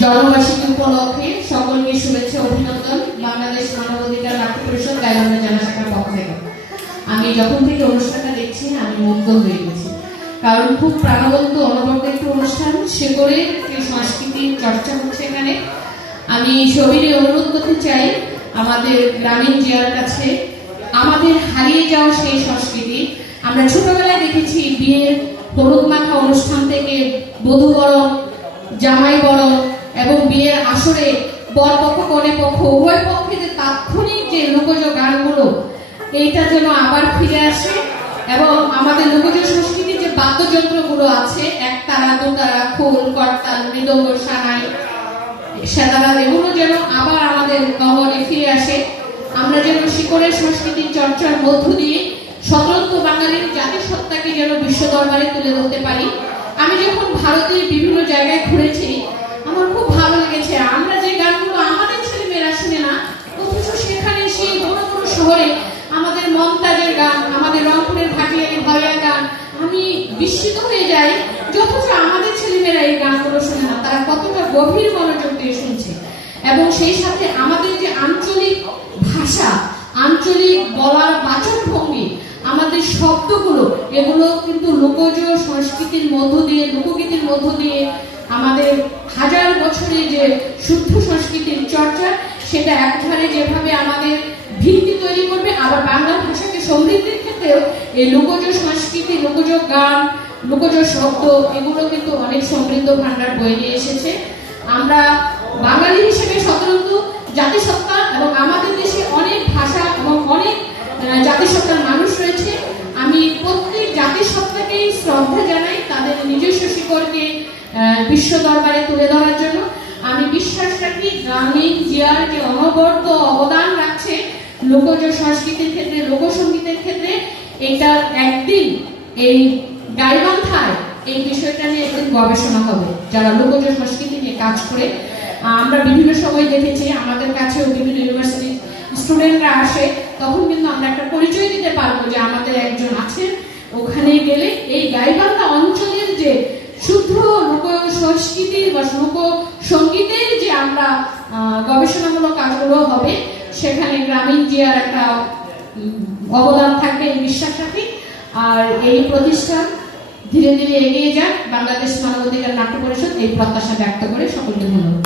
জন্মবার্ষিকী উপলক্ষে সকলকে শুভেচ্ছা অভিনন্দন। বাংলাদেশ মানবাধিকার নাট্য পরিষদ গাইবান্ধা জেলা শাখার পক্ষ থেকে আমি যখন থেকে অনুষ্ঠানটা দেখছি আমি মুগ্ধ হয়ে গেছি, কারণ খুব প্রাণবন্ত অনবরত একটি অনুষ্ঠান, সে করে সংস্কৃতির চর্চা হচ্ছে এখানে। আমি সবিনয়ে অনুরোধ করতে চাই আমাদের গ্রামীণ জিয়ার কাছে আমাদের হারিয়ে যাওয়া সেই সংস্কৃতি। আমরা ছোটবেলায় দেখেছি বিয়ের হলুদ মাখা অনুষ্ঠান থেকে বধূ বরণ, জামাই বরণ এবং বিয়ের আসরে বর পক্ষ কনে পক্ষ উভয় পক্ষে যে তাৎক্ষণিক যে লোকজ গানগুলো, এইটা যেন আবার ফিরে আসে এবং আমাদের লোকজ সংস্কৃতির যে বাদ্যযন্ত্রগুলো আছে, একতারা, দোতারা, খোল, করতাল, মৃদঙ্গ, সানাই, সেতারা, এগুলো যেন আবার আমাদের গহনে ফিরে আসে। আমরা যেন শিকড়ের সংস্কৃতির চর্চার মধ্য দিয়ে স্বতন্ত্র বাঙালির জাতিসত্তাকে যেন বিশ্ব দরবারে তুলে ধরতে পারি। আমি যখন ভারতের বিভিন্ন জায়গায় ঘুরেছি আমার খুব ভালো লেগেছে। আমরা যে গানগুলো আমাদের ছেলেমেয়েরা শুনে না, অথচ সেখানে সেই বড় বড় শহরে আমাদের মমতাজের গান, আমাদের রংপুরের ভাটিয়ালি ভয়া গান, আমি বিস্মিত হয়ে যাই। অথচ আমাদের ছেলেমেয়েরা এই গানগুলো শুনে না, তারা কতটা গভীর মনোযোগ দিয়ে শুনছে। এবং সেই সাথে আমাদের যে আঞ্চলিক ভাষা, আঞ্চলিক বলার বাচনভঙ্গি, আমাদের শব্দগুলো, এগুলো কিন্তু লোকজ সংস্কৃতির মধ্য দিয়ে, লোকগীতির মধ্য দিয়ে আমাদের হাজার বছরের যে শুদ্ধ সংস্কৃতির চর্চা, সেটা একধারে যেভাবে আমাদের ভিত্তি তৈরি করবে, আবার বাংলা ভাষাকে সমৃদ্ধির ক্ষেত্রেও এই লোকজ সংস্কৃতি, লোকজ গান, লোকজ শব্দ, এগুলো কিন্তু অনেক সমৃদ্ধ ভান্ডার বয়ে নিয়ে এসেছে। আমরা বাঙালি হিসেবে স্বতন্ত্র জাতিসত্তা এবং আমাদের দেশে অনেক ভাষা এবং অনেক জাতিসত্তার মানুষ রয়েছে। আমি প্রত্যেক জাতিসত্তাকেই শ্রদ্ধা জানাই তাদের নিজস্ব শিকড়কে বিশ্ব দরবারে তুলে ধরার জন্য। আমি বিশ্বাস রাখি গ্রামীণ জিয়ার যে অনবরত অবদান রাখছে লোকজ সংস্কৃতির ক্ষেত্রে, লোকসঙ্গীতের ক্ষেত্রে, এটা একদিন এই গাইবান্ধায় এই বিষয়টা নিয়ে একদিন গবেষণা হবে যারা লোকজ সংস্কৃতি নিয়ে কাজ করে। আমরা বিভিন্ন সময় দেখেছি আমাদের কাছেও বিভিন্ন ইউনিভার্সিটির স্টুডেন্টরা আসে, তখন কিন্তু আমরা একটা পরিচয় দিতে পারবো যে আমাদের একজন আছেন। ওখানে গেলে এই গাইবান্ধা অঞ্চলের যে শুদ্ধ লোক সংস্কৃতি বা লোক সঙ্গীতের যে আমরা গবেষণামূলক কাজগুলো হবে, সেখানে গ্রামীণ জিয়ার একটা অবদান থাকবে এই বিশ্বাস রাখি। আর এই প্রতিষ্ঠান ধীরে ধীরে এগিয়ে যাক, বাংলাদেশ মানবাধিকার নাট্য পরিষদ এই প্রত্যাশা ব্যক্ত করে সকলকে ধন্যবাদ।